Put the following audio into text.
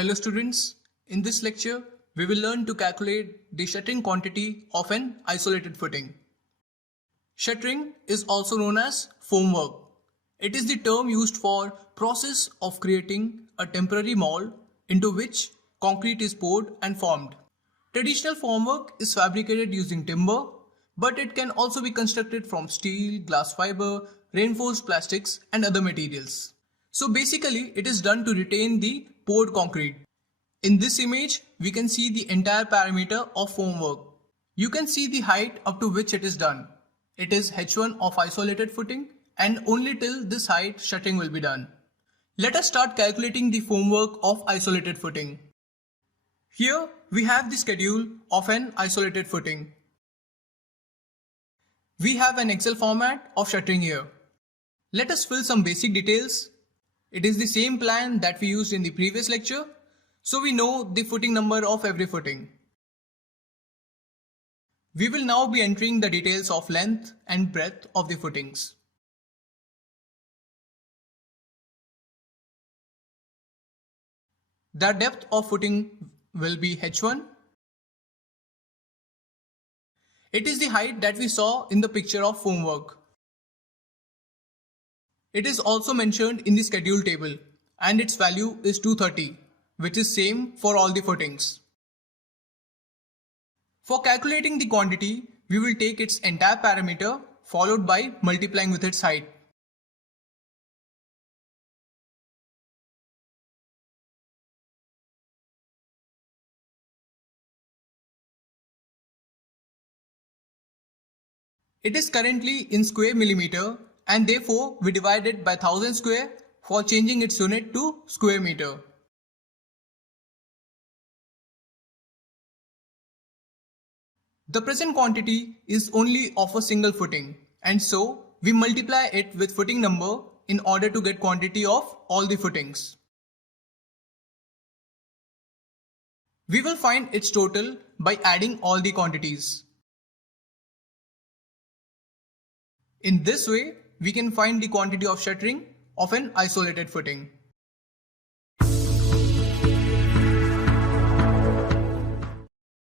Hello students, in this lecture we will learn to calculate the shuttering quantity of an isolated footing. Shuttering is also known as formwork. It is the term used for process of creating a temporary mold into which concrete is poured and formed. Traditional formwork is fabricated using timber, but it can also be constructed from steel, glass fiber, reinforced plastics and other materials. So basically it is done to retain the poured concrete. In this image, we can see the entire parameter of formwork. You can see the height up to which it is done. It is h1 of isolated footing and only till this height shuttering will be done. Let us start calculating the formwork of isolated footing. Here we have the schedule of an isolated footing. We have an Excel format of shuttering here. Let us fill some basic details. It is the same plan that we used in the previous lecture, so we know the footing number of every footing. We will now be entering the details of length and breadth of the footings. The depth of footing will be h1. It is the height that we saw in the picture of formwork. It is also mentioned in the schedule table and its value is 230, which is same for all the footings. For calculating the quantity, we will take its entire parameter followed by multiplying with its height. It is currently in square millimeter and therefore we divide it by 1000 square for changing its unit to square meter. The present quantity is only of a single footing and so we multiply it with footing number in order to get quantity of all the footings. We will find its total by adding all the quantities. In this way, we can find the quantity of shuttering of an isolated footing.